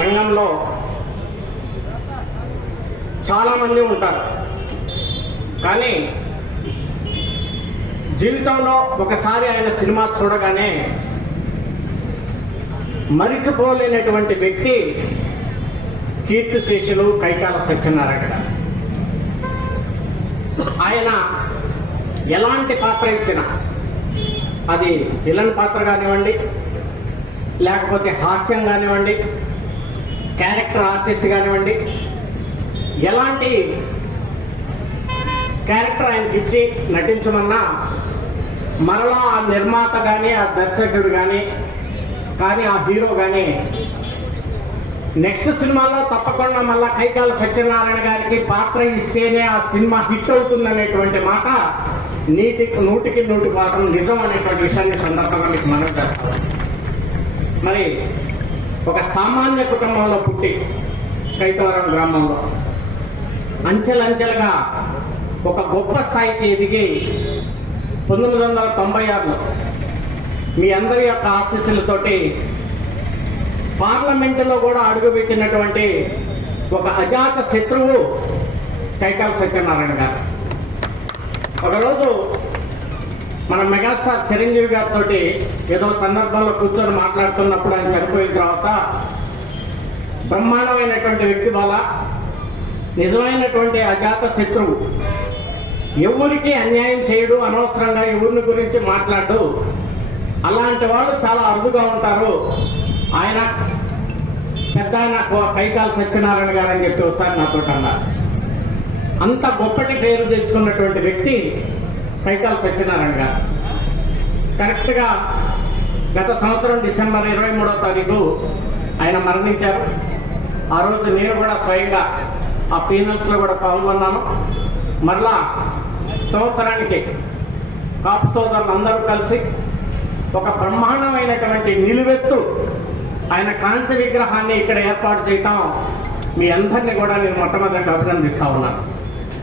రంగంలో చాలామంది ఉంటారు. కానీ జీవితంలో ఒకసారి ఆయన సినిమా చూడగానే మరిచిపోలేనటువంటి వ్యక్తి కీర్తిశేషులు కైకాల సత్యనారాయణ ఆయన ఎలాంటి పాత్ర ఇచ్చినా అది విలన్ పాత్ర కానివ్వండి లేకపోతే హాస్యం కానివ్వండి క్యారెక్టర్ ఆర్టిస్ట్ కానివ్వండి ఎలాంటి క్యారెక్టర్ ఆయనకి ఇచ్చి నటించమన్నా మరలా ఆ నిర్మాత కానీ ఆ దర్శకుడు కానీ కానీ ఆ హీరో కానీ నెక్స్ట్ సినిమాలో తప్పకుండా మళ్ళా కైకాల సత్యనారాయణ గారికి పాత్ర ఇస్తేనే ఆ సినిమా హిట్ అవుతుందనేటువంటి మాట నీటికి నూటికి నూటి పాత్ర నిజం అనేటువంటి విషయాన్ని సందర్భంగా మీకు మనం చేస్తాం మరి ఒక సామాన్య కుటుంబంలో పుట్టి కైతవరం గ్రామంలో అంచెలంచెలుగా ఒక గొప్ప స్థాయికి ఎదిగి పంతొమ్మిది వందల తొంభై ఆరులో మీ అందరి యొక్క ఆశీస్సులతోటి పార్లమెంటులో కూడా అడుగుపెట్టినటువంటి ఒక అజాత శత్రువు కైకాల సత్యనారాయణ గారు. ఒకరోజు మన మెగాస్టార్ చిరంజీవి గారితో ఏదో సందర్భంలో కూర్చొని మాట్లాడుతున్నప్పుడు ఆయన చనిపోయిన తర్వాత బ్రహ్మాండమైనటువంటి వ్యక్తి వల్ల నిజమైనటువంటి అజాత శత్రువు. ఎవరికి అన్యాయం చేయడు అనవసరంగా ఎవరిని గురించి మాట్లాడు అలాంటి వాళ్ళు చాలా అరుదుగా ఉంటారు. ఆయన పెద్ద ఆయన కో- కైకాల సత్యనారాయణ గారు అని చెప్పి ఒకసారి నాతో అన్నారు. అంత గొప్పటి పేరు తెచ్చుకున్నటువంటి వ్యక్తి పైకాల సత్యనారాయణ గారు. కరెక్ట్గా గత సంవత్సరం డిసెంబర్ ఇరవై మూడో తారీఖు ఆయన మరణించారు. ఆ రోజు నేను కూడా స్వయంగా ఆ పీనల్స్లో కూడా పాల్గొన్నాను. మరలా సంవత్సరానికి కాపు సోదరులందరూ కలిసి ఒక బ్రహ్మాండమైనటువంటి నిలువెత్తు ఆయన కాంస్య విగ్రహాన్ని ఇక్కడ ఏర్పాటు చేయటం మీ అందరినీ కూడా నేను మొట్టమొదటి అభినందిస్తా ఉన్నాను.